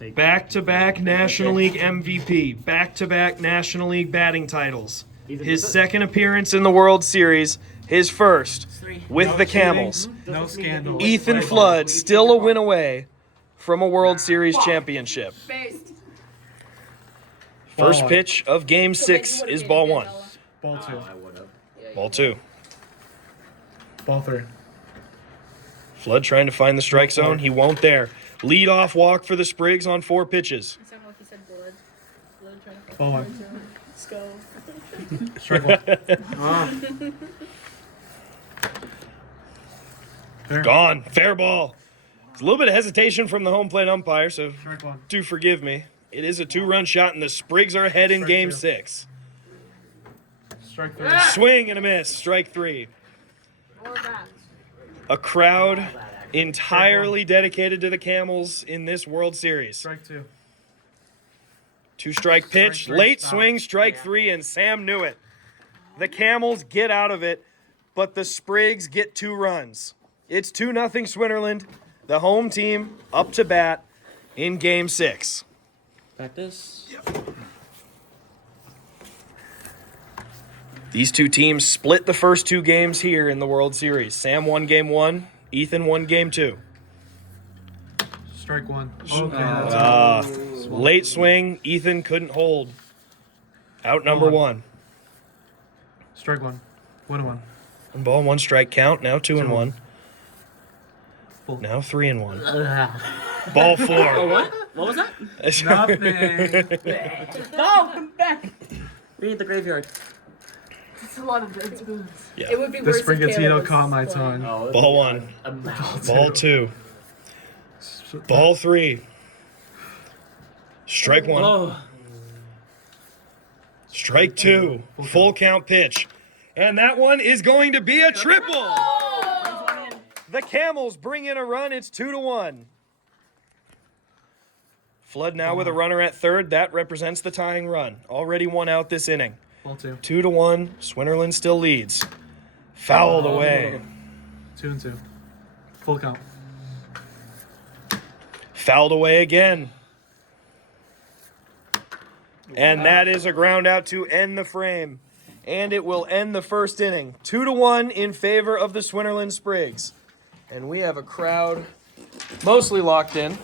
Back-to-back National League MVP. Back-to-back National League batting titles. His second appearance in the World Series. His first with the Camels. No scandal. Ethan Flood still a win away from a World Series championship. First pitch of Game 6 is ball 1. Ball 2. Ball 2. Ball 3. Flood trying to find the strike zone. He won't there. Lead off walk for the Sprigs on 4 pitches. Ball 1. Let's go. Strike 1. Fair. Gone. Fair ball. It's a little bit of hesitation from the home plate umpire, so Strike 1. do forgive me. It is a 2-run shot, and the Sprigs are ahead in Strike Game 2. 6. Strike 3. Swing and a miss. Strike 3. A crowd entirely dedicated to the Camels in this World Series. Strike 2. 2-strike pitch. Strike 3, Late stop. swing. Strike 3, and Sam knew it. The Camels get out of it, but the Sprigs get 2 runs. It's 2-0 Swinterland. The home team up to bat in Game 6. Practice. These two teams split the first 2 games here in the World Series. Sam won Game 1. Ethan won Game 2. Strike 1. Okay, that's out. Late swing. Ethan couldn't hold. Out number 1. Strike 1. 1-1. 1 ball, 1 strike count. Now 2-1. Full. Now 3-1. Ball 4. Oh, what? What was that? Nothing. No, come back. Read the graveyard. It's a lot of dead spoons. Yeah. It would be The worse if Caleb Sprigatito was caught my playing. tongue. Ball 1. Ball 2. Ball 3. Strike 1. Oh. Strike 2. Full count pitch. And that one is going to be a triple. The Camels bring in a run. It's 2-1. Flood now with a runner at third. That represents the tying run. Already 1 out this inning. Ball 2. 2-1. Swinterland still leads. Fouled away. 2-2. Full count. Fouled away again. And that is a ground out to end the frame. And it will end the first inning. 2-1 in favor of the Swinterland Sprigs. And we have a crowd mostly locked in.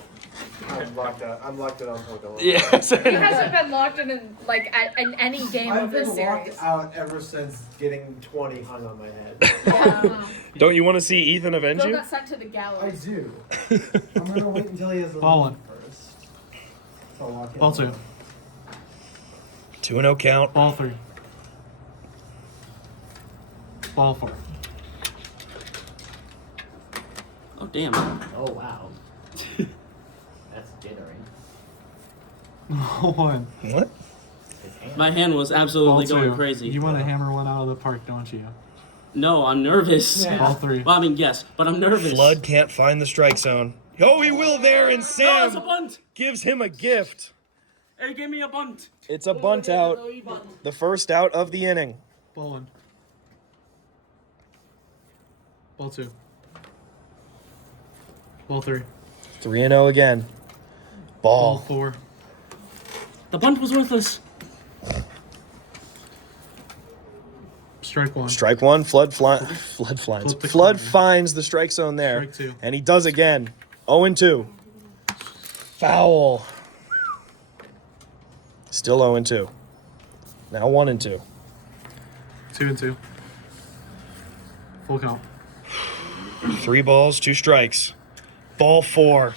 I'm locked out. I'm locked in on Pokemon. Yes. He hasn't been locked in like in any game I've of this been series. locked out ever since getting 20 hung on my head. Yeah. Don't you want to see Ethan avenge Bill you? got sent to the I gallows. do. I'm gonna wait until he has a Ball lead 1. first. So I'll lock in. Ball 2. 2-0 count. Ball 3. Ball 4. Oh, damn. Oh wow. That's jittering. Ball 1. What? His hand. My hand was Ball absolutely 2. going crazy. You want to hammer one out of the park, don't you? No, I'm nervous. Yeah. Ball 3. Well, I mean, yes, but I'm nervous. Flood can't find the strike zone. Oh, he will there, and No, it's a Sam bunt. gives him a gift. Hey, give me a bunt. It's a bunt out. The first out of the inning. Ball 1. Ball 2. Ball 3. 3-0 again. Ball Ball. 4. The bunt was worthless. Strike 1. Strike 1. Flood finds. Flip the Flood coin. finds the strike zone there. Strike 2. And he does again. 0-2. Foul. Still 0-2. Now 1-2. 2-2. Full count. 3 balls, 2 strikes. Ball 4.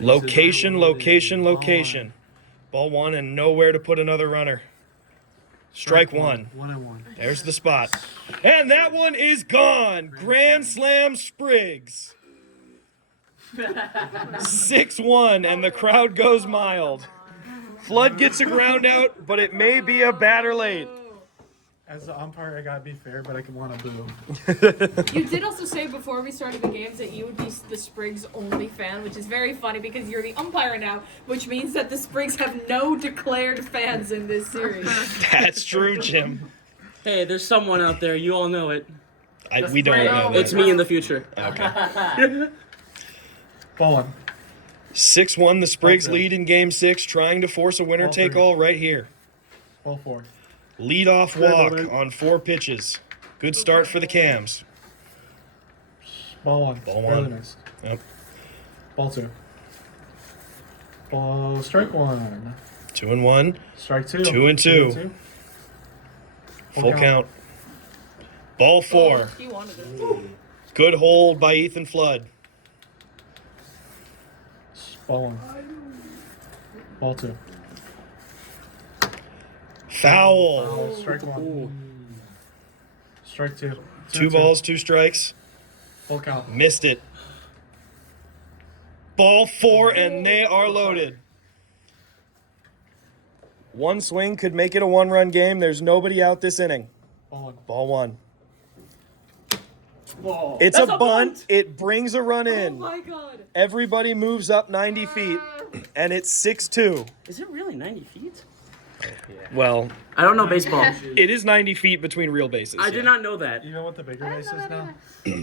Location. Ball 1 and nowhere to put another runner. Strike 1. 1-1. There's the spot. And that one is gone. Grand Slam Sprigs. 6-1, and the crowd goes mild. Flood gets a ground out, but it may be a batter late. As the umpire, I gotta be fair, but I can want to boo. You did also say before we started the games that you would be the Sprigs only fan, which is very funny because you're the umpire now, which means that the Sprigs have no declared fans in this series. That's true, Jim. Hey, there's someone out there. You all know it. We don't know that. It's me in the future. Okay. Ball 1. 6-1, the Sprigs Ball 3. lead in Game 6, trying to force a winner Ball take 3. all right here. Ball 4. Lead-off walk moment. on 4 pitches. Good start for the Cams. Ball 1. Ball Barely 1. missed. Yep. Ball 2. Ball strike 1. 2-1. Strike 2. 2-2. Full count. Ball 4. He wanted it. Good hold by Ethan Flood. Ball 1. Ball 2. Foul. Ball strike 1. Strike 2. 2 balls, 2 strikes. Full count. Missed it. Ball 4, and they are loaded. One swing could make it a 1-run game. There's nobody out this inning. Ball 1. Ball 1. It's That's a a bunt. bunt. It brings a run Oh in. my god. Everybody moves up 90 feet, and it's 6-2. Is it really 90 feet? Well, I don't know baseball. it is 90 feet between real bases. I yeah. did not know that. Even with the bigger bases now?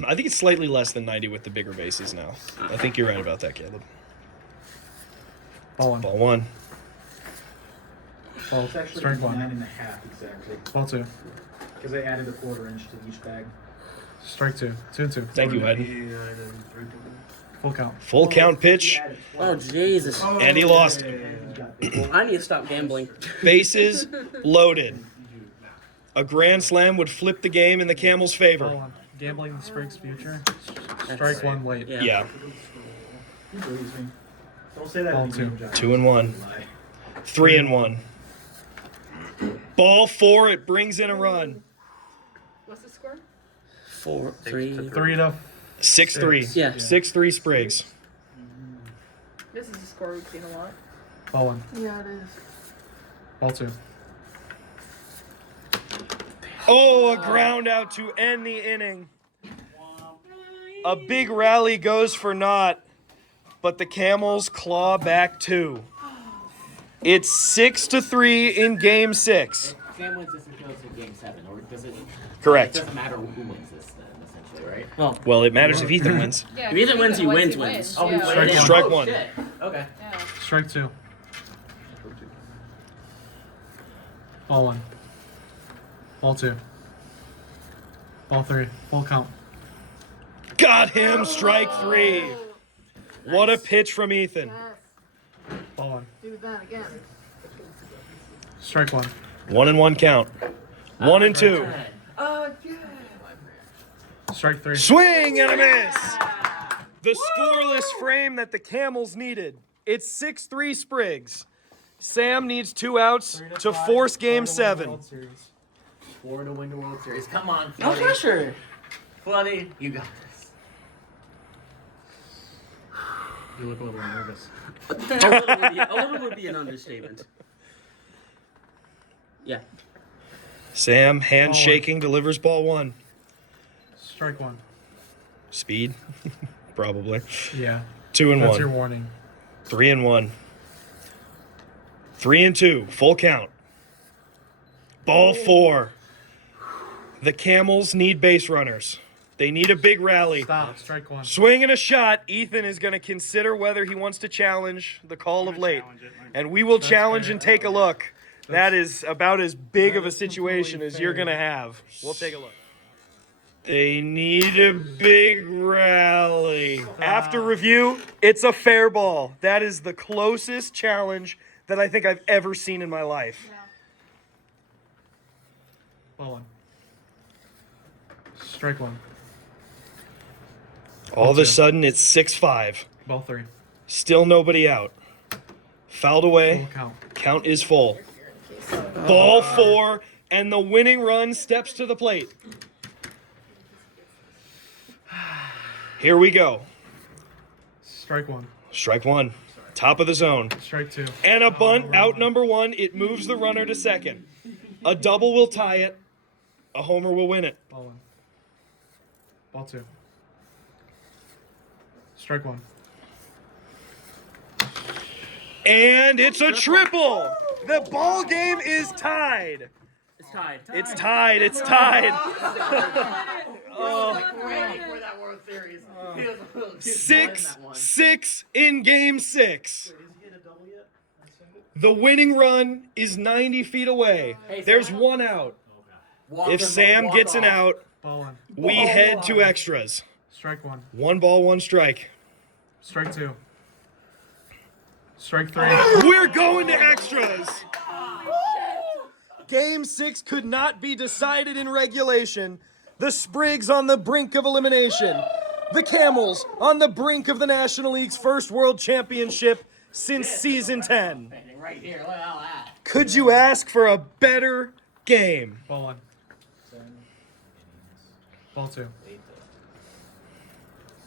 I think it's slightly less than 90 with the bigger bases now. I think you're right about that, Caleb. Ball 1. Ball 1. Ball It's actually strike 1. 9.5 exactly. Ball 2. Because I added a 1/4 inch to each bag. Strike 2. 2-2. Thank you, Ed. Full count. Full count pitch, Oh, Jesus. and he lost it. I need to stop gambling. Bases loaded. A grand slam would flip the game in the Camels' Ball favor. 1. Gambling the Sprig's future. That's Strike 1 late. Yeah. Yeah. He believes me. Don't say that. Ball in the 2. game, John. 2-1. 3-1. Ball 4, it brings in a run. What's the score? 4, 3. 3 to 6-3. Yeah. 6-3 Sprigs. This is a score we've seen a lot. Ball 1. Yeah, it is. Ball 2. Oh, a ground out to end the inning. A big rally goes for naught, but the Camels claw back 2. It's 6-3 in Game 6. Sam wins this and goes to Game 7, or does it? Correct. It doesn't matter who wins this, then, essentially, right? Well, Well, it matters if Ethan wins. Yeah, If either wins, he wins. Oh, yeah. Strike one. Strike Oh, 1. shit. Okay. Yeah. Strike 2. Ball 1. Ball 2. Ball 3. Full count. Got him, strike 3. What a pitch from Ethan. Ball 1. Do that again. Strike 1. 1-1 count. 1-2. Strike 3. Swing and a miss. The scoreless frame that the Camels needed. It's 6-3 Sprigs. Sam needs 2 outs to force Game 7. 4 to win the World Series. Come on, no Floody. pressure. Floody, you got this. You look a little nervous. A little would be an understatement. Yeah. Sam, handshaking, delivers ball 1. Strike 1. Speed? Probably. Yeah. 2-1. That's your warning. 3-1. 3-2. Full count. Ball 4. The Camels need base runners. They need a big rally. Stop. Strike 1. Swing and a shot. Ethan is going to consider whether he wants to challenge the call of late. And we will challenge fair. and take a look. That is about as big of a is situation completely as you're fair. going to have. We'll take a look. They need a big rally. After review, it's a fair ball. That is the closest challenge that I think I've ever seen in my life. Ball 1. Strike 1. All of a two. sudden, it's 6-5. Ball 3. Still nobody out. Fouled away. Full count. Count is full. Ball 4, and the winning run steps to the plate. Here we go. Strike 1. Strike 1. Top of the zone. Strike 2. And a bunt, out number 1. It moves the runner to second. A double will tie it. A homer will win it. Ball 1. Ball 2. Strike 1. And it's a triple. The ball game is tied. It's tied. It's tied. It's tied. Ready for that World Series. He was 6-6 in Game 6. Is he hit a double yet? The winning run is 90 feet away. Hey, There's Sam. one out. Walk If him- Sam walk gets an off. out, Ball one. we head to extras. Strike one. 1 ball, 1 strike. Strike two. Strike three. We're going to extras. Game 6 could not be decided in regulation. The Sprigs on the brink of elimination. The Camels on the brink of the National League's first World Championship since season 10. Right here. Look at all that. Could you ask for a better game? Ball one. Ball two.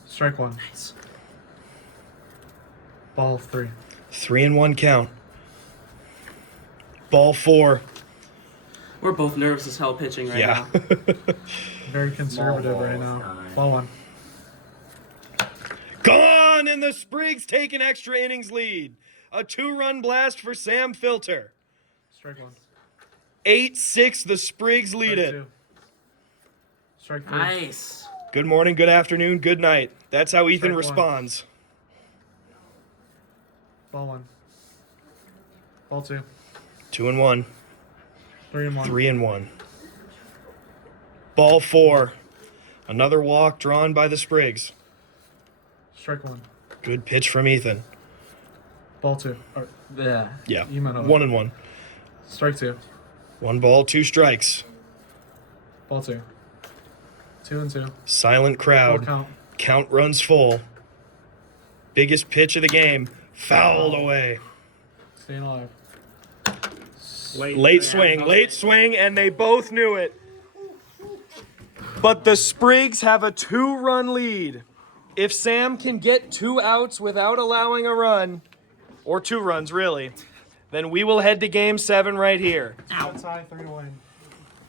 Strike one. Ball three. 3-1 count. Ball 4. We're both nervous as hell pitching right Yeah. now. Very conservative Ball right is now. fine. Ball one. Gone, and the Sprigs take an extra innings lead. A 2-run blast for Sam Filter. Strike one. 8-6, the Sprigs lead Strike it. two. Strike three. Nice. Good morning, good afternoon, good night. That's how Ethan Strike one. responds. Ball one. Ball two. 2-1, 3-1. 3-1. Ball 4. Another walk drawn by the Sprigs. Strike one. Good pitch from Ethan. Ball two. Yeah. Yeah. You meant 1-1. Strike two. 1 ball, 2 strikes. Ball two. 2-2. Silent Full crowd. count. Count runs full. Biggest pitch of the game. Fouled away. Staying alive. Late swing, and they both knew it. But the Sprigs have a 2-run lead. If Sam can get 2 outs without allowing a run, or 2 runs really, then we will head to Game 7 right here. That's high 3-1.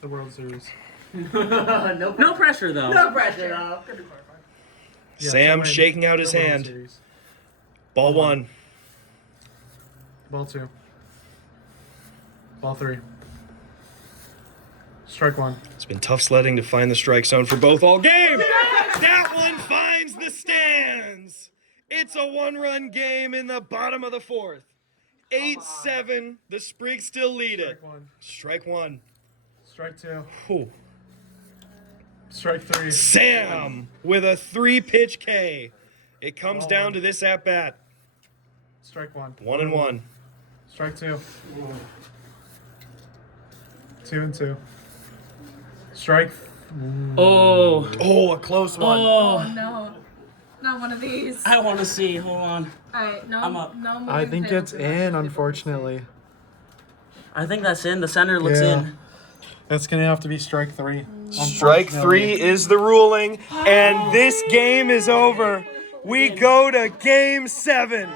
The World Series. No pressure though. No pressure. Yeah, Sam to win shaking out his the World hand. Series. Ball 1. Ball two. Ball three. Strike one. It's been tough sledding to find the strike zone for both all game. That one finds the stands. It's a 1-run game in the bottom of the 4th. 8-7. The Sprigs still lead it. Strike one. Strike 1. Strike two. Whew. Strike three. Sam with a 3-pitch K. It comes down to this at bat. Strike one. 1-1. Strike two. 2-2. Strike. Oh. Oh, a close one. Oh. No. Not one of these. I want to see. Hold on. Alright, no. I'm up. No I think it's in, unfortunately. I think that's in. The center looks Yeah. in. That's gonna have to be strike three. Strike 3 is the ruling, and this game is over. We go to Game 7.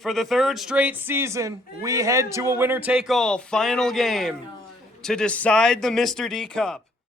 For the 3rd straight season, we head to a winner-take-all final game to decide the Mr. D Cup.